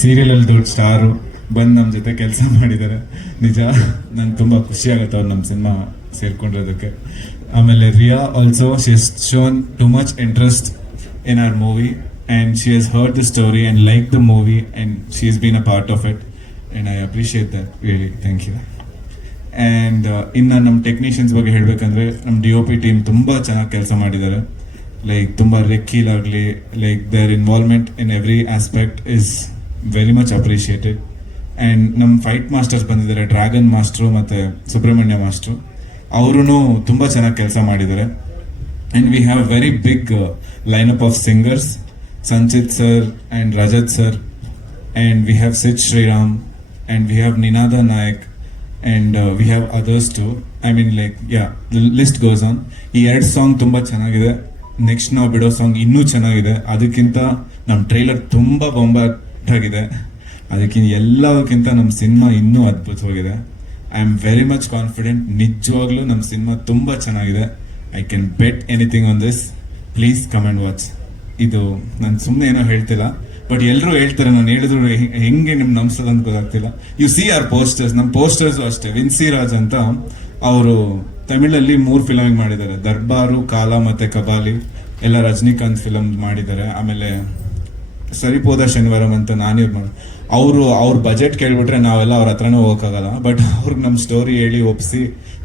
ಸೀರಿಯಲಲ್ಲಿ ದೊಡ್ಡ ಸ್ಟಾರು ಬಂದು ನಮ್ಮ ಜೊತೆ ಕೆಲಸ ಮಾಡಿದ್ದಾರೆ. ನಿಜ ನಂಗೆ ತುಂಬ ಖುಷಿ ಆಗುತ್ತೆ ಅವ್ರು ನಮ್ಮ ಸಿನಿಮಾ ಸೇರ್ಕೊಂಡಿರೋದಕ್ಕೆ. ಆಮೇಲೆ Riya also she has shown too much interest in our movie and she has heard the story and like the movie and she has been a part of it and I appreciate that really. Thank you. And ಇನ್ನು ನಮ್ಮ technicians ಬಗ್ಗೆ ಹೇಳಬೇಕಂದ್ರೆ ನಮ್ಮ DOP team ತುಂಬ ಚೆನ್ನಾಗಿ ಕೆಲಸ ಮಾಡಿದ್ದಾರೆ. Like ತುಂಬ ರೆಕ್ಕೀಲ್ ಆಗಲಿ, like their involvement in every aspect is very much appreciated. And ನಮ್ಮ ಫೈಟ್ ಮಾಸ್ಟರ್ಸ್ ಬಂದಿದ್ದಾರೆ, ಡ್ರ್ಯಾಗನ್ ಮಾಸ್ಟ್ರು ಮತ್ತು ಸುಬ್ರಹ್ಮಣ್ಯ ಮಾಸ್ಟ್ರು. ಅವರೂ ತುಂಬ ಚೆನ್ನಾಗಿ ಕೆಲಸ ಮಾಡಿದ್ದಾರೆ. And we have very big lineup of singers, Sanchith sir and Rajath sir, and we have Sid Sriram, and we have Ninaada Nayak, and we have others too. I mean like list goes on. ಈ 2 song ತುಂಬ ಚೆನ್ನಾಗಿದೆ. Next ನಾವು ಬಿಡೋ ಸಾಂಗ್ ಇನ್ನೂ ಚೆನ್ನಾಗಿದೆ. ಅದಕ್ಕಿಂತ ನಮ್ಮ trailer ತುಂಬ ಬೊಂಬಾಟಾಗಿದೆ. ಅದಕ್ಕಿಂತ ಎಲ್ಲದಕ್ಕಿಂತ ನಮ್ಮ ಸಿನಿಮಾ ಇನ್ನೂ ಅದ್ಭುತವಾಗಿದೆ. I am very much confident. ನಿಜವಾಗ್ಲೂ ನಮ್ಮ ಸಿನಿಮಾ ತುಂಬ ಚೆನ್ನಾಗಿದೆ. I can bait anything on this. Please come and watch. ಇದು ನಾನು ಸುಮ್ಮನೆ ಏನೋ ಹೇಳ್ತಿಲ್ಲ, ಬಟ್ ಎಲ್ಲರೂ ಹೇಳ್ತಾರೆ, ನಾನು ಹೇಳಿದ್ರು ಹೆಂಗೆ ನಿಮ್ಗೆ ನಂಬಿಸೋದು ಅಂತ ಗೊತ್ತಾಗ್ತಿಲ್ಲ. You see our posters. ನಮ್ಮ ಪೋಸ್ಟರ್ಸು ಅಷ್ಟೇ. ವಿನ್ಸಿ ರಾಜ್ ಅಂತ ಅವರು ತಮಿಳಲ್ಲಿ 3 ಫಿಲಮ್ ಮಾಡಿದ್ದಾರೆ, ದರ್ಬಾರು, ಕಾಲ ಮತ್ತು ಕಬಾಲಿ. ಎಲ್ಲ ರಜನಿಕಾಂತ್ ಫಿಲಮ್ ಮಾಡಿದ್ದಾರೆ. ಆಮೇಲೆ ಸರಿಪೋದ ಶನಿವಾರಂ ಅಂತ ಅವ್ರ ಬಜೆಟ್ ಕೇಳ್ಬಿಟ್ರೆ ನಾವೆಲ್ಲ ಅವ್ರ ಹತ್ರನೂ ಹೋಗೋಕ್ಕಾಗಲ್ಲ. ಬಟ್ ಅವ್ರಿಗೆ ನಮ್ಮ ಸ್ಟೋರಿ ಹೇಳಿ ಒಪ್ಪಿಸಿ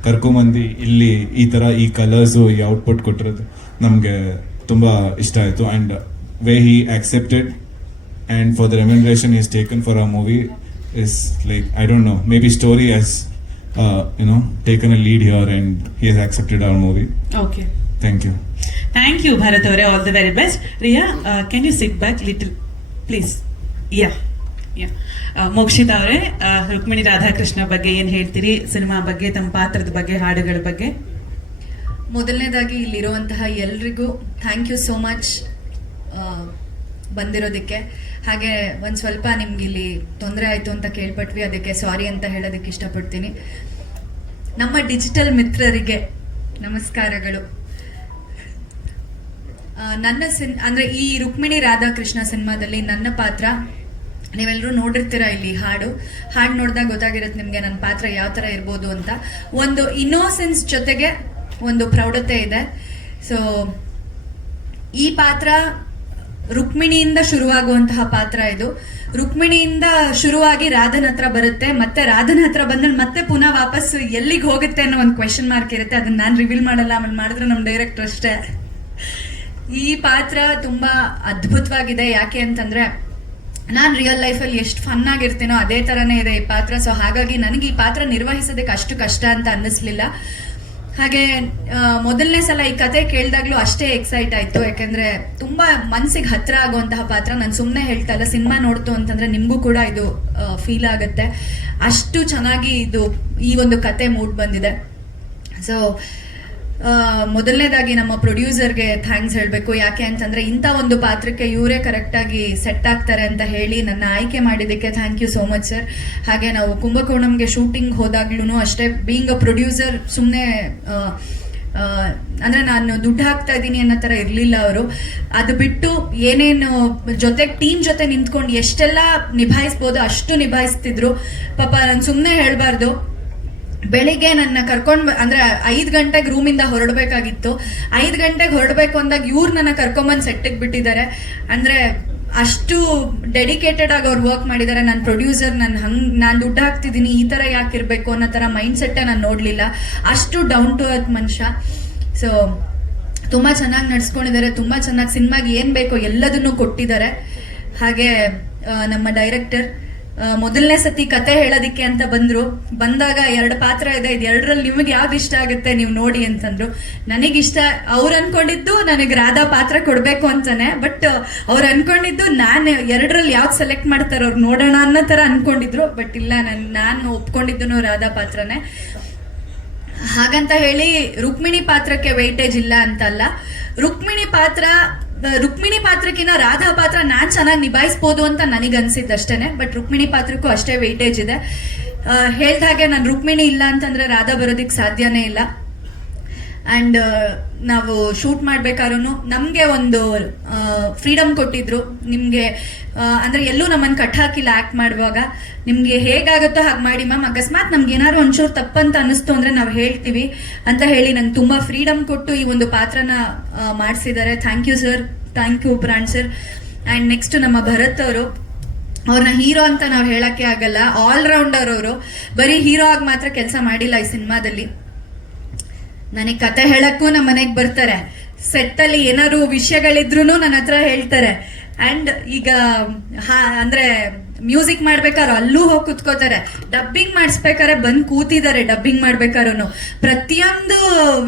ಕರ್ಕೊಂಬಂದು ಇಲ್ಲಿ ಈ ಥರ ಈ ಕಲರ್ಸು ಈ ಔಟ್ಪುಟ್ ಕೊಟ್ಟಿರೋದು ನಮಗೆ ತುಂಬ ಇಷ್ಟ ಆಯಿತು. And way he accepted and for the remuneration he has taken for our movie is like, I don't know, maybe story has taken a lead here and he has accepted our movie. Okay, thank you Bharat avare. All the very best. Riya, can you sit back little please? Yeah. Mokshitha ಅವರೇ, ರುಕ್ಮಿಣಿ ರಾಧಾಕೃಷ್ಣ ಬಗ್ಗೆ ಏನು ಹೇಳ್ತೀರಿ? Cinema ಬಗ್ಗೆ, ತಮ್ಮ ಪಾತ್ರದ ಬಗ್ಗೆ, ಹಾಡುಗಳ ಬಗ್ಗೆ. ಮೊದಲನೇದಾಗಿ ಇಲ್ಲಿರುವಂತಹ ಎಲ್ರಿಗೂ ಥ್ಯಾಂಕ್ ಯು ಸೋ ಮಚ್ ಬಂದಿರೋದಕ್ಕೆ. ಹಾಗೆ ಒಂದು ಸ್ವಲ್ಪ ನಿಮ್ಗೆ ಇಲ್ಲಿ ತೊಂದರೆ ಆಯಿತು ಅಂತ ಕೇಳ್ಪಟ್ವಿ, ಅದಕ್ಕೆ ಸಾರಿ ಅಂತ ಹೇಳೋದಕ್ಕೆ ಇಷ್ಟಪಡ್ತೀನಿ. ನಮ್ಮ ಡಿಜಿಟಲ್ ಮಿತ್ರರಿಗೆ ನಮಸ್ಕಾರಗಳು. ನನ್ನ ಅಂದರೆ ಈ ರುಕ್ಮಿಣಿ ರಾಧಾಕೃಷ್ಣ ಸಿನಿಮಾದಲ್ಲಿ ನನ್ನ ಪಾತ್ರ ನೀವೆಲ್ಲರೂ ನೋಡಿರ್ತೀರ. ಇಲ್ಲಿ ಹಾಡು ನೋಡಿದಾಗ ಗೊತ್ತಾಗಿರುತ್ತೆ ನಿಮಗೆ ನನ್ನ ಪಾತ್ರ ಯಾವ ಥರ ಇರ್ಬೋದು ಅಂತ. ಒಂದು ಇನ್ನೋಸೆನ್ಸ್ ಜೊತೆಗೆ ಒಂದು ಪ್ರೌಢತೆ ಇದೆ. ಸೊ ಈ ಪಾತ್ರ ರುಕ್ಮಿಣಿಯಿಂದ ಶುರುವಾಗುವಂತಹ ಪಾತ್ರ ಇದು. ರುಕ್ಮಿಣಿಯಿಂದ ಶುರುವಾಗಿ ರಾಧನ್ ಹತ್ರ ಬರುತ್ತೆ, ಮತ್ತೆ ರಾಧನ್ ಹತ್ರ ಬಂದ್ರೆ ಮತ್ತೆ ಪುನಃ ವಾಪಸ್ ಎಲ್ಲಿಗೆ ಹೋಗುತ್ತೆ ಅನ್ನೋ ಒಂದು ಕ್ವೆಶನ್ ಮಾರ್ಕ್ ಇರುತ್ತೆ. ಅದನ್ನ ನಾನು ರಿವೀಲ್ ಮಾಡಲ್ಲ, ಆಮೇಲೆ ಮಾಡಿದ್ರೆ ನಮ್ಮ ಡೈರೆಕ್ಟರ್ ಅಷ್ಟೇ. ಈ ಪಾತ್ರ ತುಂಬಾ ಅದ್ಭುತವಾಗಿದೆ. ಯಾಕೆ ಅಂತಂದ್ರೆ ನಾನು ರಿಯಲ್ ಲೈಫಲ್ಲಿ ಎಷ್ಟು ಫನ್ ಆಗಿರ್ತೀನೋ ಅದೇ ಥರನೇ ಇದೆ ಈ ಪಾತ್ರ. ಸೊ ಹಾಗಾಗಿ ನನಗೆ ಈ ಪಾತ್ರ ನಿರ್ವಹಿಸೋದಕ್ಕೆ ಅಷ್ಟು ಕಷ್ಟ ಅಂತ ಅನ್ನಿಸ್ಲಿಲ್ಲ. ಹಾಗೆ ಮೊದಲನೇ ಸಲ ಈ ಕತೆ ಕೇಳಿದಾಗ್ಲೂ ಅಷ್ಟೇ ಎಕ್ಸೈಟ್ ಆಯಿತು. ಯಾಕೆಂದರೆ ತುಂಬ ಮನಸ್ಸಿಗೆ ಹತ್ತಿರ ಆಗುವಂತಹ ಪಾತ್ರ. ನಾನು ಸುಮ್ಮನೆ ಹೇಳ್ತಾ ಇಲ್ಲ, ಸಿನಿಮಾ ನೋಡ್ತು ಅಂತಂದರೆ ನಿಮಗೂ ಕೂಡ ಇದು ಫೀಲ್ ಆಗುತ್ತೆ. ಅಷ್ಟು ಚೆನ್ನಾಗಿ ಇದು ಈ ಒಂದು ಕತೆ ಮೂಡ್ ಬಂದಿದೆ. ಸೊ ಮೊದಲನೇದಾಗಿ ನಮ್ಮ ಪ್ರೊಡ್ಯೂಸರ್ಗೆ ಥ್ಯಾಂಕ್ಸ್ ಹೇಳಬೇಕು. ಯಾಕೆ ಅಂತಂದರೆ ಇಂಥ ಒಂದು ಪಾತ್ರಕ್ಕೆ ಇವರೇ ಕರೆಕ್ಟಾಗಿ ಸೆಟ್ ಆಗ್ತಾರೆ ಅಂತ ಹೇಳಿ ನನ್ನ ಆಯ್ಕೆ ಮಾಡಿದ್ದಕ್ಕೆ thank you so much sir. ಹಾಗೆ ನಾವು ಕುಂಭಕೋಣಂಗೆ ಶೂಟಿಂಗ್ ಹೋದಾಗ್ಲೂ ಅಷ್ಟೇ, ಬೀಯಿಂಗ್ ಅ ಪ್ರೊಡ್ಯೂಸರ್ ಸುಮ್ಮನೆ ಅಂದರೆ ನಾನು ದುಡ್ಡು ಹಾಕ್ತಾ ಇದ್ದೀನಿ ಅನ್ನೋ ಥರ ಇರಲಿಲ್ಲ ಅವರು. ಅದು ಬಿಟ್ಟು ಏನೇನು ಟೀಮ್ ಜೊತೆ ನಿಂತ್ಕೊಂಡು ಎಷ್ಟೆಲ್ಲ ನಿಭಾಯಿಸ್ಬೋದು ಅಷ್ಟು ನಿಭಾಯಿಸ್ತಿದ್ರು. ಪಾಪ ನಾನು ಸುಮ್ಮನೆ ಹೇಳಬಾರ್ದು, ಬೆಳಿಗ್ಗೆ ನನ್ನ ಕರ್ಕೊಂಡು ಅಂದರೆ 5 ಗಂಟೆಗೆ ರೂಮಿಂದ ಹೊರಡಬೇಕಾಗಿತ್ತು. 5 ಗಂಟೆಗೆ ಹೊರಡಬೇಕು ಅಂದಾಗ ಇವ್ರು ನನ್ನ ಕರ್ಕೊಂಬಂದು ಸೆಟ್ಟಿಗೆ ಬಿಟ್ಟಿದ್ದಾರೆ. ಅಂದರೆ ಅಷ್ಟು ಡೆಡಿಕೇಟೆಡ್ ಆಗಿ ಅವ್ರು ವರ್ಕ್ ಮಾಡಿದ್ದಾರೆ. ನನ್ನ ಪ್ರೊಡ್ಯೂಸರ್ ನಾನು ದುಡ್ಡು ಹಾಕ್ತಿದ್ದೀನಿ ಈ ಥರ ಯಾಕಿರಬೇಕು ಅನ್ನೋ ಥರ ಮೈಂಡ್ ಸೆಟ್ಟೇ ನಾನು ನೋಡಲಿಲ್ಲ. ಅಷ್ಟು ಡೌನ್ ಟು ಅರ್ತ್ ಮನುಷ್ಯ. ಸೊ ತುಂಬ ಚೆನ್ನಾಗಿ ನಡ್ಸ್ಕೊಂಡಿದ್ದಾರೆ. ತುಂಬ ಚೆನ್ನಾಗಿ ಸಿನಿಮಾಗೆ ಏನು ಬೇಕೋ ಎಲ್ಲದನ್ನೂ ಕೊಟ್ಟಿದ್ದಾರೆ. ಹಾಗೆ ನಮ್ಮ ಡೈರೆಕ್ಟರ್ ಮೊದಲನೇ ಸತಿ ಕತೆ ಹೇಳೋದಿಕ್ಕೆ ಅಂತ ಬಂದಾಗ 2 ಪಾತ್ರ ಇದೆ, ಇದು 2ರಲ್ಲಿ ನಿಮಗೆ ಯಾವ್ದು ಇಷ್ಟ ಆಗುತ್ತೆ ನೀವು ನೋಡಿ ಅಂತಂದ್ರು. ನನಗಿಷ್ಟ, ಅವ್ರು ಅನ್ಕೊಂಡಿದ್ದು ನನಗೆ ರಾಧಾ ಪಾತ್ರ ಕೊಡಬೇಕು ಅಂತಾನೆ. ಬಟ್ ಅವ್ರು ಅನ್ಕೊಂಡಿದ್ದು ನಾನು 2ರಲ್ಲಿ ಯಾವ್ದು ಸೆಲೆಕ್ಟ್ ಮಾಡ್ತಾರೋ ಅವ್ರು ನೋಡೋಣ ಅನ್ನೋ ಥರ ಅನ್ಕೊಂಡಿದ್ರು. ಬಟ್ ಇಲ್ಲ, ನಾನು ಒಪ್ಕೊಂಡಿದ್ದು ರಾಧಾ ಪಾತ್ರನೇ. ಹಾಗಂತ ಹೇಳಿ ರುಕ್ಮಿಣಿ ಪಾತ್ರಕ್ಕೆ ವೆಯ್ಟೇಜ್ ಇಲ್ಲ ಅಂತಲ್ಲ. ರುಕ್ಮಿಣಿ ಪಾತ್ರಕ್ಕಿಂತ ರಾಧಾ ಪಾತ್ರ ನಾನು ಚೆನ್ನಾಗಿ ನಿಭಾಯಿಸ್ಬೋದು ಅಂತ ನನಗೆ ಅನ್ಸಿದ್ದಷ್ಟೇನೆ. ಬಟ್ ರುಕ್ಮಿಣಿ ಪಾತ್ರಕ್ಕೂ ಅಷ್ಟೇ ವೆಯ್ಟೇಜ್ ಇದೆ. ಹೇಳ್ದ ಹಾಗೆ ನಾನು ರುಕ್ಮಿಣಿ ಇಲ್ಲ ಅಂತಂದ್ರೆ ರಾಧಾ ಬರೋದಕ್ಕೆ ಸಾಧ್ಯನೇ ಇಲ್ಲ. ಆ್ಯಂಡ್ ನಾವು ಶೂಟ್ ಮಾಡ್ಬೇಕಾದ್ರೂ ನಮಗೆ ಒಂದು ಫ್ರೀಡಮ್ ಕೊಟ್ಟಿದ್ರು. ನಿಮಗೆ ಅಂದರೆ ಎಲ್ಲೂ ನಮ್ಮನ್ನು ಕಟ್ಟಾಕಿಲ್ಲ ಆ್ಯಕ್ಟ್ ಮಾಡುವಾಗ. ನಿಮಗೆ ಹೇಗಾಗುತ್ತೋ ಹಾಗೆ ಮಾಡಿ ಮ್ಯಾಮ್, ಅಕಸ್ಮಾತ್ ನಮ್ಗೆ ಏನಾದ್ರು ಒಂಚೂರು ತಪ್ಪಂತ ಅನ್ನಿಸ್ತು ಅಂದರೆ ನಾವು ಹೇಳ್ತೀವಿ ಅಂತ ಹೇಳಿ ನಂಗೆ ತುಂಬ ಫ್ರೀಡಮ್ ಕೊಟ್ಟು ಈ ಒಂದು ಪಾತ್ರನ ಮಾಡಿಸಿದ್ದಾರೆ. Thank you sir, thank you Pran sir. And next ನಮ್ಮ ಭರತ್ ಅವರು, ಅವ್ರನ್ನ ಹೀರೋ ಅಂತ ನಾವು ಹೇಳೋಕ್ಕೆ ಆಗಲ್ಲ, ಆಲ್ರೌಂಡರ್ ಅವರು. ಬರೀ ಹೀರೋ ಆಗಿ ಮಾತ್ರ ಕೆಲಸ ಮಾಡಿಲ್ಲ ಈ ಸಿನಿಮಾದಲ್ಲಿ. ನನಗೆ ಕತೆ ಹೇಳಕ್ಕೂ ನಮ್ಮ ಮನೆಗೆ ಬರ್ತಾರೆ, ಸೆಟ್ಟಲ್ಲಿ ಏನಾದ್ರು ವಿಷಯಗಳಿದ್ರು ನನ್ನ ಹತ್ರ ಹೇಳ್ತಾರೆ. ಆ್ಯಂಡ್ ಈಗ ಅಂದರೆ ಮ್ಯೂಸಿಕ್ ಮಾಡ್ಬೇಕಾದ್ರೆ ಅಲ್ಲೂ ಹೋಗಿ ಕೂತ್ಕೋತಾರೆ, ಡಬ್ಬಿಂಗ್ ಮಾಡಿಸ್ಬೇಕಾದ್ರೆ ಬಂದು ಕೂತಿದ್ದಾರೆ. ಡಬ್ಬಿಂಗ್ ಮಾಡ್ಬೇಕಾದ್ರೂ ಪ್ರತಿಯೊಂದು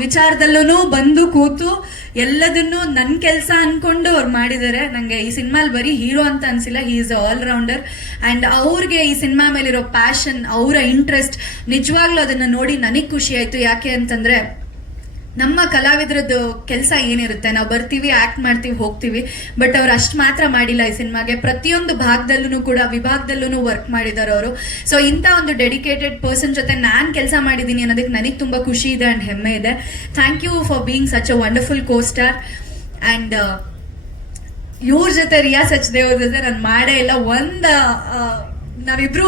ವಿಚಾರದಲ್ಲೂ ಬಂದು ಕೂತು ಎಲ್ಲದನ್ನು ನನ್ನ ಕೆಲಸ ಅಂದ್ಕೊಂಡು ಅವ್ರು ಮಾಡಿದ್ದಾರೆ. ನನಗೆ ಈ ಸಿನಿಮಾಲಿ ಬರೀ ಹೀರೋ ಅಂತ ಅನಿಸಿಲ್ಲ, ಹಿ ಈಸ್ ಆಲ್ರೌಂಡರ್. ಆ್ಯಂಡ್ ಅವ್ರಿಗೆ ಈ ಸಿನಿಮಾ ಮೇಲಿರೋ ಪ್ಯಾಷನ್, ಅವರ ಇಂಟ್ರೆಸ್ಟ್, ನಿಜವಾಗ್ಲೂ ಅದನ್ನು ನೋಡಿ ನನಗೆ ಖುಷಿ ಆಯಿತು. ಯಾಕೆ ಅಂತಂದರೆ ನಮ್ಮ ಕಲಾವಿದರದ್ದು ಕೆಲಸ ಏನಿರುತ್ತೆ, ನಾವು ಬರ್ತೀವಿ, ಆ್ಯಕ್ಟ್ ಮಾಡ್ತೀವಿ, ಹೋಗ್ತೀವಿ. ಬಟ್ ಅವ್ರು ಅಷ್ಟು ಮಾತ್ರ ಮಾಡಿಲ್ಲ ಈ ಸಿನಿಮಾಗೆ. ಪ್ರತಿಯೊಂದು ಭಾಗದಲ್ಲೂ ಕೂಡ, ವಿಭಾಗದಲ್ಲೂ ವರ್ಕ್ ಮಾಡಿದ್ದಾರೆ ಅವರು. ಸೊ ಇಂಥ ಒಂದು ಡೆಡಿಕೇಟೆಡ್ ಪರ್ಸನ್ ಜೊತೆ ನಾನು ಕೆಲಸ ಮಾಡಿದ್ದೀನಿ ಅನ್ನೋದಕ್ಕೆ ನನಗೆ ತುಂಬ ಖುಷಿ ಇದೆ ಆ್ಯಂಡ್ ಹೆಮ್ಮೆ ಇದೆ. Thank you for being such a wonderful co-star. And ಇವ್ರ ಜೊತೆ, ರಿಯಾ ಸಚ್ದೇವ್ ಅವ್ರ ಜೊತೆ ನಾನು ಮಾಡೇ ಇಲ್ಲ. ನಾವಿಬ್ರು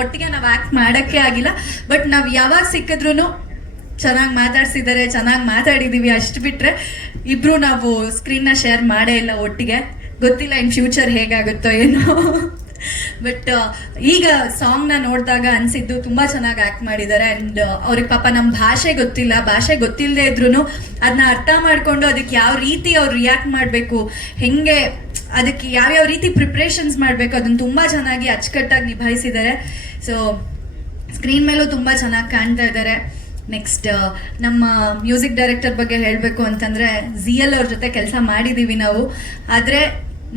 ಒಟ್ಟಿಗೆ ನಾವು ಆ್ಯಕ್ಟ್ ಮಾಡೋಕ್ಕೆ ಆಗಿಲ್ಲ, ಬಟ್ ನಾವು ಯಾವಾಗ ಸಿಕ್ಕಿದ್ರೂ ಚೆನ್ನಾಗಿ ಮಾತಾಡ್ಸಿದ್ದಾರೆ, ಚೆನ್ನಾಗಿ ಮಾತಾಡಿದ್ದೀವಿ. ಅಷ್ಟು ಬಿಟ್ಟರೆ ಇಬ್ಬರು ನಾವು ಸ್ಕ್ರೀನ್ನ ಶೇರ್ ಮಾಡೇ ಇಲ್ಲ ಒಟ್ಟಿಗೆ. ಗೊತ್ತಿಲ್ಲ ಇನ್ ಫ್ಯೂಚರ್ ಹೇಗಾಗುತ್ತೋ ಏನೋ. ಬಟ್ ಈಗ ಸಾಂಗ್ನ ನೋಡಿದಾಗ ಅನಿಸಿದ್ದು ತುಂಬ ಚೆನ್ನಾಗಿ ಆ್ಯಕ್ಟ್ ಮಾಡಿದ್ದಾರೆ. ಆ್ಯಂಡ್ ಅವ್ರಿಗೆ ಪಾಪ ನಮ್ಮ ಭಾಷೆ ಗೊತ್ತಿಲ್ಲ, ಭಾಷೆ ಗೊತ್ತಿಲ್ಲದೆ ಇದ್ರೂ ಅದನ್ನ ಅರ್ಥ ಮಾಡಿಕೊಂಡು ಅದಕ್ಕೆ ಯಾವ ರೀತಿ ಅವ್ರು ರಿಯಾಕ್ಟ್ ಮಾಡಬೇಕು, ಹೆಂಗೆ ಅದಕ್ಕೆ ಯಾವ್ಯಾವ ರೀತಿ ಪ್ರಿಪ್ರೇಷನ್ಸ್ ಮಾಡಬೇಕು, ಅದನ್ನು ತುಂಬ ಚೆನ್ನಾಗಿ ಅಚ್ಚುಕಟ್ಟಾಗಿ ನಿಭಾಯಿಸಿದ್ದಾರೆ. ಸೊ ಸ್ಕ್ರೀನ್ ಮೇಲೂ ತುಂಬ ಚೆನ್ನಾಗಿ ಕಾಣ್ತಾ ಇದ್ದಾರೆ. ನೆಕ್ಸ್ಟ್ ನಮ್ಮ ಮ್ಯೂಸಿಕ್ ಡೈರೆಕ್ಟರ್ ಬಗ್ಗೆ ಹೇಳಬೇಕು ಅಂತಂದರೆ, ZL ಅವ್ರ ಜೊತೆ ಕೆಲಸ ಮಾಡಿದ್ದೀವಿ ನಾವು. ಆದರೆ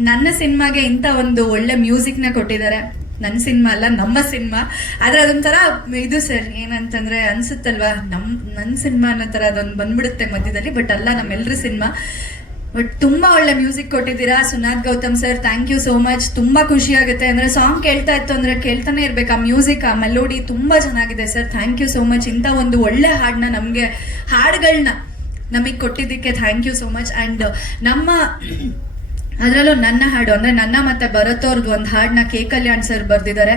ನನ್ನ ಸಿನಿಮಾಗೆ ಇಂಥ ಒಂದು ಒಳ್ಳೆ ಮ್ಯೂಸಿಕ್ನ ಕೊಟ್ಟಿದ್ದಾರೆ. ನನ್ನ ಸಿನಿಮಾ ಅಲ್ಲ, ನಮ್ಮ ಸಿನಿಮಾ. ಆದರೆ ಅದೊಂಥರ ಇದು ಸರ್, ಏನಂತಂದರೆ ಅನಿಸುತ್ತಲ್ವಾ, ನನ್ನ ಸಿನಿಮಾ ಅನ್ನೋ ಥರ ಅದೊಂದು ಬಂದ್ಬಿಡುತ್ತೆ ಮಧ್ಯದಲ್ಲಿ. ಬಟ್ ಅಲ್ಲ, ನಮ್ಮೆಲ್ಲರ ಸಿನಿಮಾ. ಬಟ್ ತುಂಬ ಒಳ್ಳೆ ಮ್ಯೂಸಿಕ್ ಕೊಟ್ಟಿದ್ದೀರಾ Sunad Gautham sir, thank you so much. ತುಂಬ ಖುಷಿ ಆಗುತ್ತೆ ಅಂದರೆ ಸಾಂಗ್ ಕೇಳ್ತಾ ಇತ್ತು ಅಂದರೆ ಕೇಳ್ತಾನೆ ಇರಬೇಕು. ಆ ಮ್ಯೂಸಿಕ್, ಆ ಮೆಲೋಡಿ ತುಂಬ ಚೆನ್ನಾಗಿದೆ sir. Thank you so much. ಇಂಥ ಒಂದು ಒಳ್ಳೆ ಹಾಡನ್ನ ನಮಗೆ, ಹಾಡುಗಳನ್ನ ನಮಗೆ ಕೊಟ್ಟಿದ್ದಕ್ಕೆ thank you so much. And ನಮ್ಮ ಅದರಲ್ಲೂ ನನ್ನ ಹಾಡು ಅಂದರೆ ನನ್ನ ಮತ್ತು ಭರತ್ ಅವ್ರದ್ದು ಒಂದು ಹಾಡನ್ನ ಕೆ ಕಲ್ಯಾಣ್ ಸರ್ ಬರೆದಿದ್ದಾರೆ.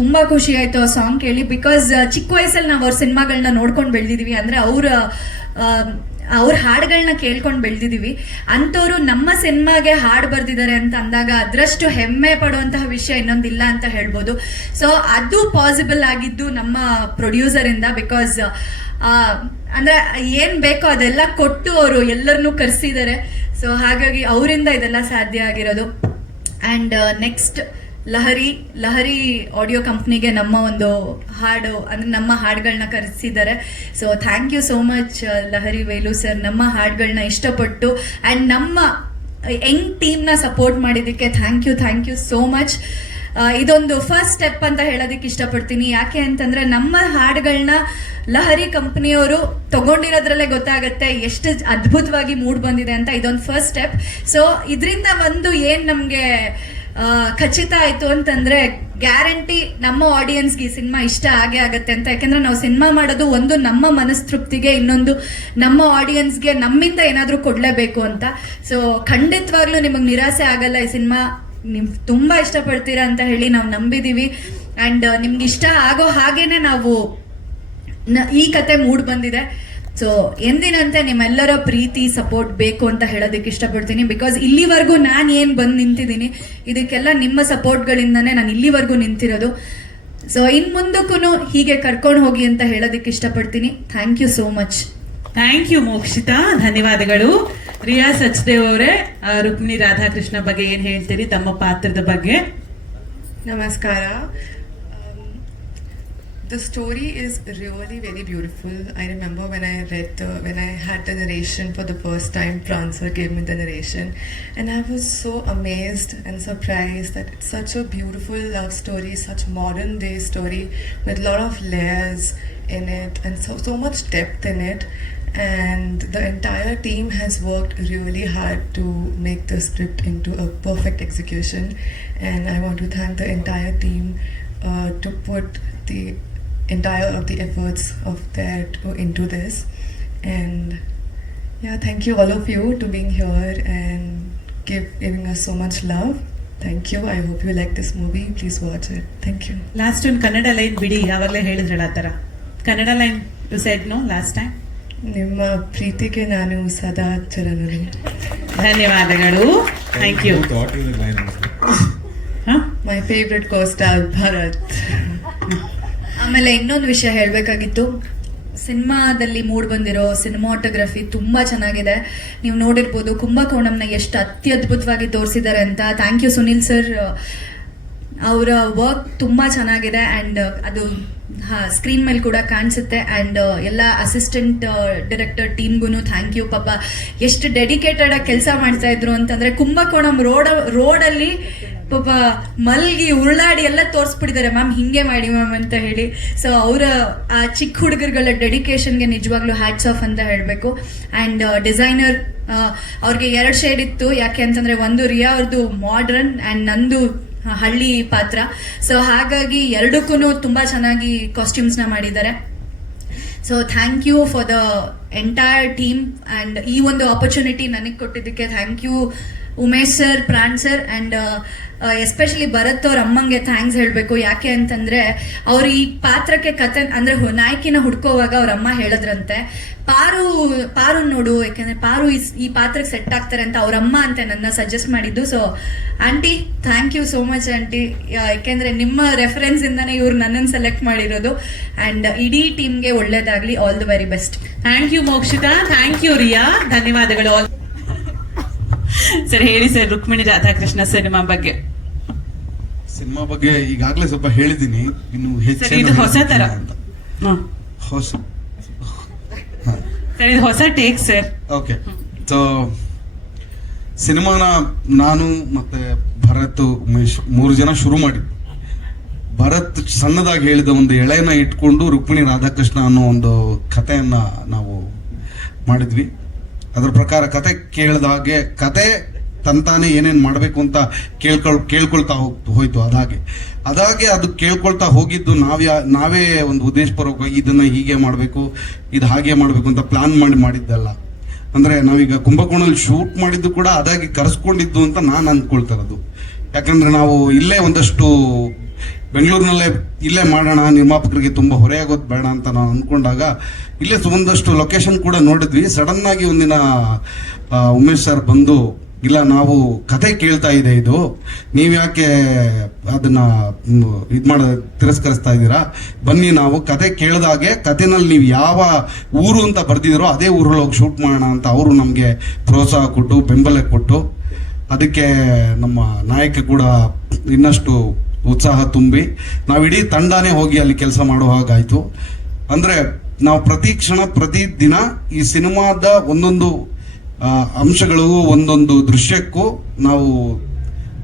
ತುಂಬ ಖುಷಿ ಆಯಿತು ಆ ಸಾಂಗ್ ಕೇಳಿ. ಬಿಕಾಸ್ ಚಿಕ್ಕ ವಯಸ್ಸಲ್ಲಿ ನಾವು ಅವ್ರ ಸಿನಿಮಾಗಳನ್ನ ನೋಡ್ಕೊಂಡು ಬೆಳೆದಿದ್ದೀವಿ, ಅಂದರೆ ಅವ್ರ ಹಾಡುಗಳನ್ನ ಕೇಳ್ಕೊಂಡು ಬೆಳೆದಿದ್ದೀವಿ. ಅಂಥವ್ರು ನಮ್ಮ ಸಿನಿಮಾಗೆ ಹಾಡು ಬರೆದಿದ್ದಾರೆ ಅಂತ ಅಂದಾಗ ಅದರಷ್ಟು ಹೆಮ್ಮೆ ಪಡುವಂತಹ ವಿಷಯ ಇನ್ನೊಂದಿಲ್ಲ ಅಂತ ಹೇಳ್ಬೋದು. ಸೊ ಅದು ಪಾಸಿಬಲ್ ಆಗಿದ್ದು ನಮ್ಮ ಪ್ರೊಡ್ಯೂಸರಿಂದ. ಬಿಕಾಸ್ ಅಂದರೆ ಏನು ಬೇಕೋ ಅದೆಲ್ಲ ಕೊಟ್ಟು ಅವರು ಎಲ್ಲರನ್ನೂ ಕರೆಸಿದ್ದಾರೆ. ಸೊ ಹಾಗಾಗಿ ಅವರಿಂದ ಇದೆಲ್ಲ ಸಾಧ್ಯ ಆಗಿರೋದು. ಆ್ಯಂಡ್ ನೆಕ್ಸ್ಟ್ ಲಹರಿ ಆಡಿಯೋ ಕಂಪ್ನಿಗೆ ನಮ್ಮ ಒಂದು ಹಾಡು, ಅಂದರೆ ನಮ್ಮ ಹಾಡುಗಳನ್ನ ಕರೆಸಿದ್ದಾರೆ. So thank you so much Lahari Velu sir. ನಮ್ಮ ಹಾಡುಗಳನ್ನ ಇಷ್ಟಪಟ್ಟು ಆ್ಯಂಡ್ ನಮ್ಮ ಯಂಗ್ ಟೀಮ್ನ ಸಪೋರ್ಟ್ ಮಾಡಿದ್ದಕ್ಕೆ ಥ್ಯಾಂಕ್ ಯು ಸೋ ಮಚ್. ಇದೊಂದು ಫಸ್ಟ್ ಸ್ಟೆಪ್ ಅಂತ ಹೇಳೋದಕ್ಕೆ ಇಷ್ಟಪಡ್ತೀನಿ. ಯಾಕೆ ಅಂತಂದರೆ ನಮ್ಮ ಹಾಡುಗಳನ್ನ ಲಹರಿ ಕಂಪ್ನಿಯವರು ತಗೊಂಡಿರೋದ್ರಲ್ಲೇ ಗೊತ್ತಾಗುತ್ತೆ ಎಷ್ಟು ಅದ್ಭುತವಾಗಿ ಮೂಡ್ ಬಂದಿದೆ ಅಂತ. ಇದೊಂದು ಫಸ್ಟ್ ಸ್ಟೆಪ್. ಸೊ ಇದರಿಂದ ಒಂದು ಏನು ನಮಗೆ ಖಚಿತ ಆಯಿತು ಅಂತಂದರೆ, ಗ್ಯಾರಂಟಿ ನಮ್ಮ ಆಡಿಯನ್ಸ್ಗೆ ಈ ಸಿನಿಮಾ ಇಷ್ಟ ಆಗೇ ಆಗುತ್ತೆ ಅಂತ. ಯಾಕೆಂದರೆ ನಾವು ಸಿನಿಮಾ ಮಾಡೋದು ಒಂದು ನಮ್ಮ ಮನಸ್ತೃಪ್ತಿಗೆ, ಇನ್ನೊಂದು ನಮ್ಮ ಆಡಿಯನ್ಸ್ಗೆ ನಮ್ಮಿಂದ ಏನಾದರೂ ಕೊಡಲೇಬೇಕು ಅಂತ. ಸೊ ಖಂಡಿತವಾಗ್ಲೂ ನಿಮಗೆ ನಿರಾಸೆ ಆಗಲ್ಲ. ಈ ಸಿನಿಮಾ ನೀವು ತುಂಬ ಇಷ್ಟಪಡ್ತೀರಾ ಅಂತ ಹೇಳಿ ನಾವು ನಂಬಿದ್ದೀವಿ. ಆ್ಯಂಡ್ ನಿಮ್ಗೆ ಇಷ್ಟ ಆಗೋ ಹಾಗೇನೆ ನಾವು ಈ ಕತೆ ಮೂಡ್ ಬಂದಿದೆ. ಸೊ ಎಂದಿನಂತೆ ನಿಮ್ಮೆಲ್ಲರ ಪ್ರೀತಿ ಸಪೋರ್ಟ್ ಬೇಕು ಅಂತ ಹೇಳೋದಕ್ಕೆ ಇಷ್ಟಪಡ್ತೀನಿ. ಬಿಕಾಸ್ ಇಲ್ಲಿವರೆಗೂ ನಾನು ಏನು ಬಂದು ನಿಂತಿದ್ದೀನಿ, ಇದಕ್ಕೆಲ್ಲ ನಿಮ್ಮ ಸಪೋರ್ಟ್ಗಳಿಂದನೇ ನಾನು ಇಲ್ಲಿವರೆಗೂ ನಿಂತಿರೋದು. ಸೊ ಇನ್ನು ಮುಂದಕ್ಕೂ ಹೀಗೆ ಕರ್ಕೊಂಡು ಹೋಗಿ ಅಂತ ಹೇಳೋದಕ್ಕೆ ಇಷ್ಟಪಡ್ತೀನಿ. Thank you so much. Thank you Mokshitha, ಧನ್ಯವಾದಗಳು. ರಿಯಾ ಸಚ್ದೇವ್ ಅವರೇ, ರುಕ್ಮಿಣಿ ರಾಧಾಕೃಷ್ಣ ಬಗ್ಗೆ ಏನು ಹೇಳ್ತೀರಿ, ತಮ್ಮ ಪಾತ್ರದ ಬಗ್ಗೆ? ನಮಸ್ಕಾರ. The story is really very beautiful. I remember when I had the narration for the first time, Pran sir gave me the narration, and I was so amazed and surprised that it's such a beautiful love story, such modern day story with a lot of layers in it and so much depth in it. And the entire team has worked really hard to make the script into a perfect execution. And I want to thank the entire team to put the entire of the efforts of that into this. And yeah, thank you all of you to being here and giving us so much love. Thank you. I hope you like this movie. Please watch it. Thank you. Last ಒಂದು Kannada line ಬಿಡಿ, ಯಾವಾಗಲೇ ಹೇಳಿದ್ರಲ್ಲ ಆ ಥರ Kannada line you said no last time. ನಿಮ್ಮ ಪ್ರೀತಿಗೆ ನಾನು ಸದಾ ಚಿರಋಣಿ. ಧನ್ಯವಾದಗಳು, ಥ್ಯಾಂಕ್ ಯು. ಹಾಂ, My favorite co-star ಭರತ್. ಆಮೇಲೆ ಇನ್ನೊಂದು ವಿಷಯ ಹೇಳಬೇಕಾಗಿತ್ತು, ಸಿನಿಮಾದಲ್ಲಿ ಮೂಡ್ ಬಂದಿರೋ ಸಿನಿಮಾಟೋಗ್ರಫಿ ತುಂಬ ಚೆನ್ನಾಗಿದೆ. ನೀವು ನೋಡಿರ್ಬೋದು ಕುಂಭಕೋಣಂನ ಎಷ್ಟು ಅತ್ಯದ್ಭುತವಾಗಿ ತೋರಿಸಿದ್ದಾರೆ ಅಂತ. ಥ್ಯಾಂಕ್ ಯು ಸುನಿಲ್ ಸರ್, ಅವರ ವರ್ಕ್ ತುಂಬ ಚೆನ್ನಾಗಿದೆ ಆ್ಯಂಡ್ ಅದು ಸ್ಕ್ರೀನ್ ಮೇಲೆ ಕೂಡ ಕಾಣಿಸುತ್ತೆ. ಆ್ಯಂಡ್ ಎಲ್ಲ ಅಸಿಸ್ಟೆಂಟ್ ಡೈರೆಕ್ಟರ್ ಟೀಮ್ಗೂ ಥ್ಯಾಂಕ್ ಯು. ಪಾಪ ಎಷ್ಟು ಡೆಡಿಕೇಟೆಡ್ ಆಗಿ ಕೆಲಸ ಮಾಡ್ತಾ ಇದ್ರು ಅಂತಂದರೆ ಕುಂಭಕೋಣಂ ರೋಡಲ್ಲಿ ಪಾಪ ಮಲ್ಗಿ ಉರುಳಾಡಿ ಎಲ್ಲ ತೋರಿಸ್ಬಿಟ್ಟಿದ್ದಾರೆ, ಮ್ಯಾಮ್ ಹಿಂಗೆ ಮಾಡಿ ಮ್ಯಾಮ್ ಅಂತ ಹೇಳಿ. ಸೊ ಅವರ ಆ ಚಿಕ್ಕ ಹುಡುಗರುಗಳ ಡೆಡಿಕೇಶನ್ಗೆ ನಿಜವಾಗ್ಲೂ ಹ್ಯಾಟ್ಸ್ ಆಫ್ ಅಂತ ಹೇಳಬೇಕು. ಆ್ಯಂಡ್ ಡಿಸೈನರ್ ಅವ್ರಿಗೆ 2 ಶೇಡ್ ಇತ್ತು, ಯಾಕೆ ಅಂತಂದರೆ ಒಂದು ರಿಯಾ ಅವ್ರದ್ದು ಮಾಡ್ರನ್ ಆ್ಯಂಡ್ ನಂದು ಹಳ್ಳಿ ಪಾತ್ರ. ಸೊ ಹಾಗಾಗಿ ಎರಡಕ್ಕೂ ತುಂಬ ಚೆನ್ನಾಗಿ ಕಾಸ್ಟ್ಯೂಮ್ಸ್ನ ಮಾಡಿದ್ದಾರೆ. So thank you for the entire team and ಈ ಒಂದು ಆಪರ್ಚುನಿಟಿ ನನಗೆ ಕೊಟ್ಟಿದ್ದಕ್ಕೆ thank you Umesh sir, Pran sir and especially Bharath ಅವ್ರ ಅಮ್ಮಂಗೆ ಥ್ಯಾಂಕ್ಸ್ ಹೇಳಬೇಕು. ಯಾಕೆ ಅಂತಂದರೆ ಅವ್ರು ಈ ಪಾತ್ರಕ್ಕೆ ಕತೆ ಅಂದರೆ ನಾಯಕಿನ ಹುಡ್ಕೋವಾಗ ಅವ್ರ ಅಮ್ಮ ಹೇಳಿದ್ರಂತೆ, ಪಾರು ನೋಡು, ಯಾಕೆಂದರೆ ಪಾರು ಈ ಪಾತ್ರಕ್ಕೆ ಸೆಟ್ ಆಗ್ತಾರೆ ಅಂತ ಅವ್ರ ಅಮ್ಮ ಅಂತ ನನ್ನ ಸಜೆಸ್ಟ್ ಮಾಡಿದ್ದು. So aunty thank you so much aunty, ಯಾಕೆಂದರೆ ನಿಮ್ಮ ರೆಫರೆನ್ಸಿಂದನೇ ಇವ್ರು ನನ್ನನ್ನು ಸೆಲೆಕ್ಟ್ ಮಾಡಿರೋದು. ಆ್ಯಂಡ್ ಇಡೀ ಟೀಮ್ಗೆ ಒಳ್ಳೇದಾಗಲಿ, all the very best. Thank you Mokshitha, thank you Riya, ಧನ್ಯವಾದಗಳು. ಸರ್ ಹೇಳಿ ಸರ್, ರುಕ್ಮಿಣಿ ರಾಧಾಕೃಷ್ಣ ಸಿನಿಮಾ ಬಗ್ಗೆ. ಸಿನಿಮಾ ಬಗ್ಗೆ ಈಗಾಗಲೇ ಸ್ವಲ್ಪ ಹೇಳಿದ್ದೀನಿ, ಇನ್ನು ಸರ್ ಇದು ಹೊಸ ತರ ಹೊಸ ಸರ್, ಇದು ಹೊಸ ಟೇಕ್ ಸರ್. ಓಕೆ, ಸೊ ಸಿನಿಮಾನ ನಾನು ಮತ್ತೆ ಭರತ್ ಉಮೇಶ್ 3 ಜನ ಶುರು ಮಾಡಿದ್ವಿ. ಭರತ್ ಸಣ್ಣದಾಗಿ ಹೇಳಿದ ಒಂದು ಎಳೆನ ಇಟ್ಕೊಂಡು ರುಕ್ಮಿಣಿ ರಾಧಾಕೃಷ್ಣ ಅನ್ನೋ ಒಂದು ಕಥೆಯನ್ನ ನಾವು ಮಾಡಿದ್ವಿ. ಅದ್ರ ಪ್ರಕಾರ ಕತೆ ಕೇಳಿದಾಗೆ ಕತೆ ತಂತಾನೆ ಏನೇನು ಮಾಡಬೇಕು ಅಂತ ಕೇಳ್ಕೊಳ್ತಾ ಹೋಯ್ತು. ಅದಾಗೆ ಅದು ಕೇಳ್ಕೊಳ್ತಾ ಹೋಗಿದ್ದು ನಾವೇ ಒಂದು ಉದ್ದೇಶಪೂರ್ವಕ ಇದನ್ನ ಹೀಗೆ ಮಾಡಬೇಕು, ಇದು ಹಾಗೆ ಮಾಡಬೇಕು ಅಂತ ಪ್ಲಾನ್ ಮಾಡಿದ್ದಲ್ಲ. ಅಂದ್ರೆ ನಾವೀಗ ಕುಂಭಕೋಣದಲ್ಲಿ ಶೂಟ್ ಮಾಡಿದ್ದು ಕೂಡ ಅದಾಗಿ ಕರೆಸ್ಕೊಂಡಿದ್ದು ಅಂತ ನಾನು ಅಂದ್ಕೊಳ್ತಾ ಇರೋದು. ಯಾಕಂದ್ರೆ ನಾವು ಇಲ್ಲೇ ಒಂದಷ್ಟು ಬೆಂಗಳೂರಿನಲ್ಲೇ ಇಲ್ಲೇ ಮಾಡೋಣ, ನಿರ್ಮಾಪಕರಿಗೆ ತುಂಬ ಹೊರೆ ಆಗೋದು ಬೇಡ ಅಂತ ನಾವು ಅಂದ್ಕೊಂಡಾಗ ಇಲ್ಲೇ ಒಂದಷ್ಟು ಲೊಕೇಶನ್ ಕೂಡ ನೋಡಿದ್ವಿ. ಸಡನ್ ಆಗಿ ಒಂದಿನ ಉಮೇಶ್ ಸರ್ ಬಂದು, ಇಲ್ಲ ನಾವು ಕತೆ ಕೇಳ್ತಾ ಇದೆ ಇದು, ನೀವು ಯಾಕೆ ಅದನ್ನ ತಿರಸ್ಕರಿಸ್ತಾ ಇದ್ದೀರಾ, ಬನ್ನಿ ನಾವು ಕತೆ ಕೇಳಿದಾಗೆ ಕತೆನಲ್ಲಿ ನೀವು ಯಾವ ಊರು ಅಂತ ಬರ್ದಿದ್ದೀರೋ ಅದೇ ಊರಲ್ಲಿ ಹೋಗಿ ಶೂಟ್ ಮಾಡೋಣ ಅಂತ ಅವರು ನಮಗೆ ಪ್ರೋತ್ಸಾಹ ಕೊಟ್ಟು ಬೆಂಬಲ ಕೊಟ್ಟು, ಅದಕ್ಕೆ ನಮ್ಮ ನಾಯಕ ಕೂಡ ಇನ್ನಷ್ಟು ಉತ್ಸಾಹ ತುಂಬಿ ನಾವು ಇಡೀ ತಂಡನೇ ಹೋಗಿ ಅಲ್ಲಿ ಕೆಲಸ ಮಾಡೋ ಹಾಗಾಯ್ತು. ಅಂದ್ರೆ ನಾವು ಪ್ರತಿ ಕ್ಷಣ ಪ್ರತಿ ದಿನ ಈ ಸಿನಿಮಾದ ಒಂದೊಂದು ಅಂಶಗಳಿಗೂ ಒಂದೊಂದು ದೃಶ್ಯಕ್ಕೂ ನಾವು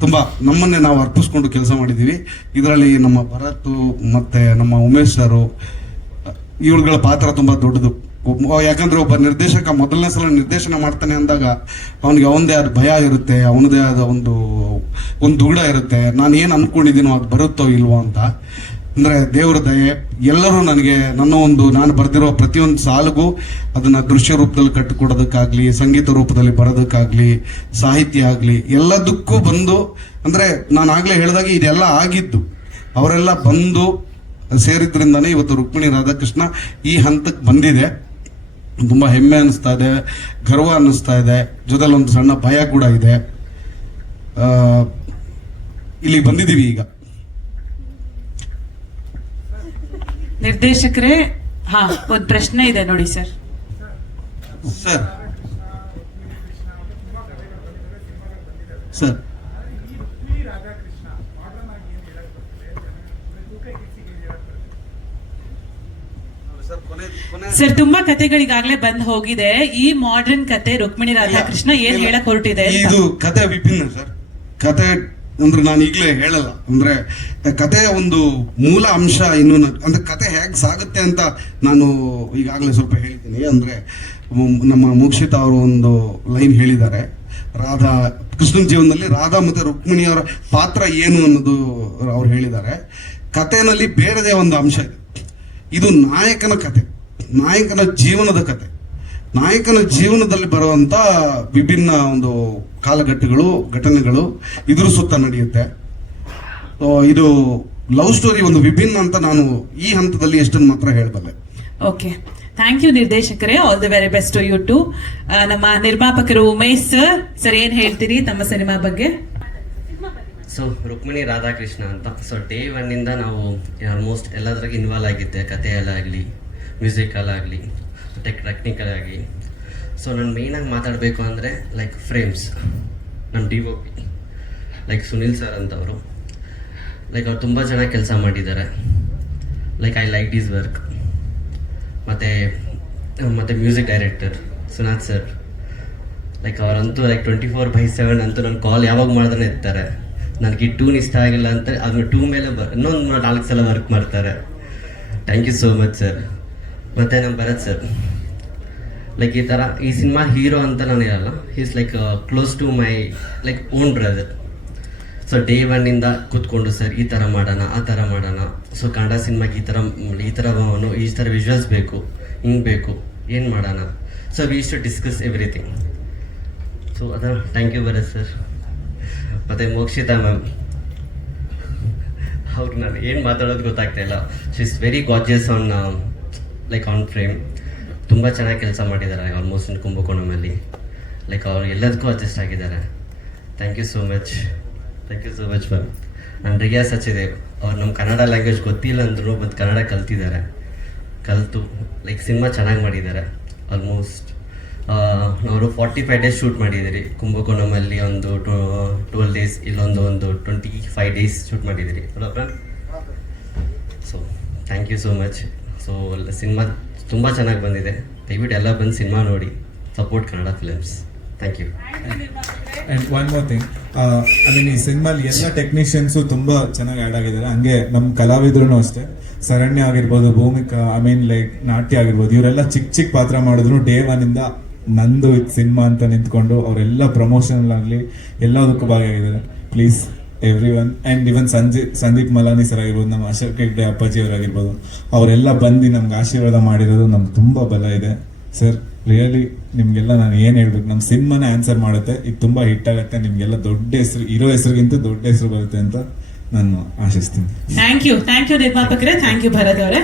ತುಂಬ ನಮ್ಮನ್ನೇ ನಾವು ಅರ್ಪಿಸ್ಕೊಂಡು ಕೆಲಸ ಮಾಡಿದ್ದೀವಿ. ಇದರಲ್ಲಿ ನಮ್ಮ ಭರತ್ ಮತ್ತೆ ನಮ್ಮ ಉಮೇಶ್ ಸರು ಇವುಗಳ ಪಾತ್ರ ತುಂಬ ದೊಡ್ಡದು. ಯಾಕಂದ್ರೆ ಒಬ್ಬ ನಿರ್ದೇಶಕ ಮೊದಲನೇ ಸಲ ನಿರ್ದೇಶನ ಮಾಡ್ತಾನೆ ಅಂದಾಗ ಅವನಿಗೆ ಅವನದೇ ಆದ ಭಯ ಇರುತ್ತೆ, ಅವನದೇ ಆದ ಒಂದು ದುಗುಡ ಇರುತ್ತೆ, ನಾನು ಏನು ಅನ್ಕೊಂಡಿದ್ದೀನೋ ಅದು ಬರುತ್ತೋ ಇಲ್ವೋ ಅಂತ. ಅಂದ್ರೆ ದೇವರ ದಯೆ, ಎಲ್ಲರೂ ನನಗೆ ನಾನು ಬರ್ದಿರೋ ಪ್ರತಿಯೊಂದು ಸಾಲಿಗೂ ಅದನ್ನ ದೃಶ್ಯ ರೂಪದಲ್ಲಿ ಕಟ್ಟಿಕೊಡೋದಕ್ಕಾಗ್ಲಿ, ಸಂಗೀತ ರೂಪದಲ್ಲಿ ಬರೋದಕ್ಕಾಗ್ಲಿ, ಸಾಹಿತ್ಯ ಆಗ್ಲಿ, ಎಲ್ಲದಕ್ಕೂ ಬಂದು ಅಂದ್ರೆ ನಾನು ಆಗ್ಲೇ ಹೇಳಿದಾಗ ಇದೆಲ್ಲ ಆಗಿದ್ದು ಅವರೆಲ್ಲ ಬಂದು ಸೇರಿದ್ರಿಂದಾನೇ ಇವತ್ತು ರುಕ್ಮಿಣಿ ರಾಧಾಕೃಷ್ಣ ಈ ಹಂತಕ್ಕೆ ಬಂದಿದೆ. ತುಂಬಾ ಹೆಮ್ಮೆ ಅನಿಸ್ತಾ ಇದೆ, ಗರ್ವ ಅನ್ನಿಸ್ತಾ ಇದೆ, ಜೊತೆಲಿ ಒಂದು ಸಣ್ಣ ಭಯ ಕೂಡ ಇದೆ. ಇಲ್ಲಿ ಬಂದಿದ್ದೀವಿ ಈಗ. ನಿರ್ದೇಶಕರೇ, ಒಂದು ಪ್ರಶ್ನೆ ಇದೆ ನೋಡಿ ಸರ್. ಸರ್ ಸರ್ ಸರ್ ತುಂಬಾ ಕತೆಗಳಿಗಾಗ್ಲೇ ಬಂದ್ ಹೋಗಿದೆ. ಈ ಮಾಡರ್ನ್ ಕತೆ ರುಕ್ಮಿಣಿ ರಾಧಾಕೃಷ್ಣ ಏನ್ ಹೇಳಕ್ ಹೊರಟಿದೆ? ಇದು ಕತೆ ವಿಭಿನ್ನ ಸರ್. ಕತೆ ಅಂದ್ರೆ ನಾನು ಈಗಲೇ ಹೇಳಲ್ಲ, ಅಂದ್ರೆ ಕಥೆಯ ಒಂದು ಮೂಲ ಅಂಶ ಇನ್ನು ಅಂದ್ರೆ ಕತೆ ಹೇಗೆ ಸಾಗುತ್ತೆ ಅಂತ ನಾನು ಈಗಾಗಲೇ ಸ್ವಲ್ಪ ಹೇಳ್ತೀನಿ. ಅಂದ್ರೆ ನಮ್ಮ ಮೋಕ್ಷಿತಾ ಅವರು ಒಂದು ಲೈನ್ ಹೇಳಿದ್ದಾರೆ, ರಾಧಾ ಕೃಷ್ಣನ ಜೀವನದಲ್ಲಿ ರಾಧಾ ಮತ್ತೆ ರುಕ್ಮಿಣಿಯವರ ಪಾತ್ರ ಏನು ಅನ್ನೋದು ಅವ್ರು ಹೇಳಿದ್ದಾರೆ. ಕಥೆನಲ್ಲಿ ಬೇರೆದೇ ಒಂದು ಅಂಶ ಇದೆ. ಇದು ನಾಯಕನ ಕತೆ, ನಾಯಕನ ಜೀವನದ ಕತೆ, ನಾಯಕನ ಜೀವನದಲ್ಲಿ ಬರುವಂತ ವಿಭಿನ್ನ ಒಂದು ಕಾಲಘಟ್ಟಗಳು ಘಟನೆಗಳು ಇದ್ರ ಸುತ್ತ ನಡೆಯುತ್ತೆ. ಸೊ ಇದು ಲವ್ ಸ್ಟೋರಿ ಒಂದು ವಿಭಿನ್ನ ಅಂತ ನಾನು ಈ ಹಂತದಲ್ಲಿ ಎಷ್ಟನ್ನು ಮಾತ್ರ ಹೇಳಬಲ್ಲೆ. ಓಕೆ, ಥ್ಯಾಂಕ್ ಯು ನಿರ್ದೇಶಕರೇ. All the very best to you too. ನಮ್ಮ ನಿರ್ಮಾಪಕರು ಉಮೇಶ್ ಸರ್ ಏನ್ ಹೇಳ್ತೀರಿ ತಮ್ಮ ಸಿನಿಮಾ ಬಗ್ಗೆ? ಸೊ ರುಕ್ಮಿಣಿ ರಾಧಾಕೃಷ್ಣ ಅಂತ. ಸೊ ಡೇ ಒನ್ನಿಂದ ನಾವು ಆಲ್ಮೋಸ್ಟ್ ಎಲ್ಲದ್ರಾಗ ಇನ್ವಾಲ್ವ್ ಆಗಿದ್ದೆ, ಕಥೆಯಲ್ಲಾಗಲಿ ಮ್ಯೂಸಿಕಲ್ಲಾಗಲಿ ಟೆಕ್ನಿಕಲ್ ಆಗಿ. ಸೊ ನಾನು ಮೇಯ್ನಾಗಿ ಮಾತಾಡಬೇಕು ಅಂದರೆ ಲೈಕ್ ಫ್ರೇಮ್ಸ್, ನನ್ನ DOP ಲೈಕ್ ಸುನಿಲ್ ಸರ್ ಅಂತವರು. ಲೈಕ್ ಅವ್ರು ತುಂಬ ಚೆನ್ನಾಗಿ ಕೆಲಸ ಮಾಡಿದ್ದಾರೆ. Like I like his work. ಮತ್ತು music director Sunath sir, like ಅವರಂತೂ ಲೈಕ್ 24/7 ಅಂತೂ ನನ್ನ ಕಾಲ್ ಯಾವಾಗ ಮಾಡಿದ್ರೆ ಇರ್ತಾರೆ. ನನಗೆ ಈ ಟ್ಯೂನ್ ಇಷ್ಟ ಆಗಿಲ್ಲ ಅಂತ ಅದನ್ನ ಟೂ ಮೇಲೆ ಇನ್ನೊಂದು 4 ಸಲ ವರ್ಕ್ ಮಾಡ್ತಾರೆ. Thank you so much sir. ಮತ್ತು ನಮ್ಮ ಭರತ್ ಸರ್, ಲೈಕ್ ಈ ಥರ ಈ ಸಿನಿಮಾ ಹೀರೋ ಅಂತ ನಾನು ಹೇಳಲ್ಲ, is like close to my like own brother. So day ಒನ್ನಿಂದ ಕೂತ್ಕೊಂಡು ಸರ್ ಈ ಥರ ಮಾಡೋಣ, ಆ ಥರ ಮಾಡೋಣ, ಸೊ ಕನ್ನಡ ಸಿನಿಮಾಗೆ ಈ ಥರ ವಿಜುವಲ್ಸ್ ಬೇಕು, ಹಿಂಗೆ ಬೇಕು, ಏನು ಮಾಡೋಣ. So we to discuss everything. So thank you Bharath sir. ಮತ್ತು ಮೋಕ್ಷಿತಾ ಮ್ಯಾಮ್, ಅವ್ರು ನಾನು ಏನು ಮಾತಾಡೋದು ಗೊತ್ತಾಗ್ತಾ ಇಲ್ಲ. She is very gorgeous on frame. ತುಂಬ ಚೆನ್ನಾಗಿ ಕೆಲಸ ಮಾಡಿದ್ದಾರೆ ಆಲ್ಮೋಸ್ಟ್ ಇನ್ ಕುಂಭಕೋಣಮಲ್ಲಿ. ಲೈಕ್ ಅವ್ರು ಎಲ್ಲದಕ್ಕೂ ಅಡ್ಜಸ್ಟ್ ಆಗಿದ್ದಾರೆ. Thank you so much ma'am. ನಾನು ರಿಯಾ ಸಚ್ಚಿದೇವ್, ಅವ್ರು ನಮ್ಮ ಕನ್ನಡ ಲ್ಯಾಂಗ್ವೇಜ್ ಗೊತ್ತಿಲ್ಲ ಅಂದರೂ ಮತ್ತು ಕನ್ನಡ ಕಲಿತು ಲೈಕ್ ಸಿನಿಮಾ ಚೆನ್ನಾಗಿ ಮಾಡಿದ್ದಾರೆ. ಆಲ್ಮೋಸ್ಟ್ ಅವರು 45 ಡೇಸ್ ಶೂಟ್ ಮಾಡಿದ್ದೀರಿ ಕುಂಭಕೋಣಮಲ್ಲಿ, ಒಂದು 12 ಡೇಸ್, ಇಲ್ಲೊಂದು 25 ಡೇಸ್ ಶೂಟ್ ಮಾಡಿದ್ದೀರಿ ಅಲ್ಲ. So thank you so much. So cinema ತುಂಬ ಚೆನ್ನಾಗಿ ಬಂದಿದೆ. ದಯವಿಟ್ಟು ಎಲ್ಲ ಬಂದು ಸಿನಿಮಾ ನೋಡಿ, support Kannada films. Thank you. And one more thing, I mean ಈ ಸಿನಿಮಾಲಿ ಎಲ್ಲ ಟೆಕ್ನಿಷಿಯನ್ಸು ತುಂಬಾ ಚೆನ್ನಾಗಿ ಆ್ಯಡ್ ಆಗಿದ್ದಾರೆ. ಹಂಗೆ ನಮ್ಮ ಕಲಾವಿದ್ರು ಅಷ್ಟೇ, ಶರಣ್ಯ ಆಗಿರ್ಬೋದು, ಭೂಮಿಕಾ, ಐ ಮೀನ್ ಲೈಕ್ ನಾಟ್ಯ ಆಗಿರ್ಬೋದು, ಇವರೆಲ್ಲ ಚಿಕ್ಕ ಪಾತ್ರ ಮಾಡಿದ್ರು ಡೇ ಒನ್ನಿಂದ ನಂದು ಸಿನಿಮಾ ಅಂತ ನಿಂತ್ಕೊಂಡು ಅವರೆಲ್ಲ ಪ್ರಮೋಷನ್ ಆಗಲಿ ಎಲ್ಲದಕ್ಕೂ ಭಾಗಿಯಾಗಿದ್ದಾರೆ. Please everyone. And even Sandeep Malani sir ಆಗಿರ್ಬೋದು, ನಮ್ಮ ಅಶೋಕ್ ಹೆಗ್ಡೆ ಅಪ್ಪಾಜಿ ಅವರಾಗಿರ್ಬೋದು, ಅವರೆಲ್ಲ ಬಂದು ನಮ್ಗೆ ಆಶೀರ್ವಾದ ಮಾಡಿರೋದು ನಮ್ಗೆ ತುಂಬ ಬಲ ಇದೆ ಸರ್. ರಿಯಲಿ ನಿಮಗೆಲ್ಲ ನಾನು ಏನು ಹೇಳ್ಬೇಕು, ನಮ್ಮ ಸಿನಿಮಾನೇ ಆನ್ಸರ್ ಮಾಡುತ್ತೆ. ಇದು ತುಂಬ ಹಿಟ್ ಆಗುತ್ತೆ, ನಿಮಗೆಲ್ಲ ದೊಡ್ಡ ಹೆಸರು, ಇರೋ ಹೆಸರಿಗಿಂತ ದೊಡ್ಡ ಹೆಸರು ಬರುತ್ತೆ ಅಂತ ನಾನು ಆಶಿಸ್ತೀನಿ. ಥ್ಯಾಂಕ್ ಯು ನಿರ್ಮಾಪಕರೇ. ಥ್ಯಾಂಕ್ ಯು ಭರತ್ ಅವರೇ.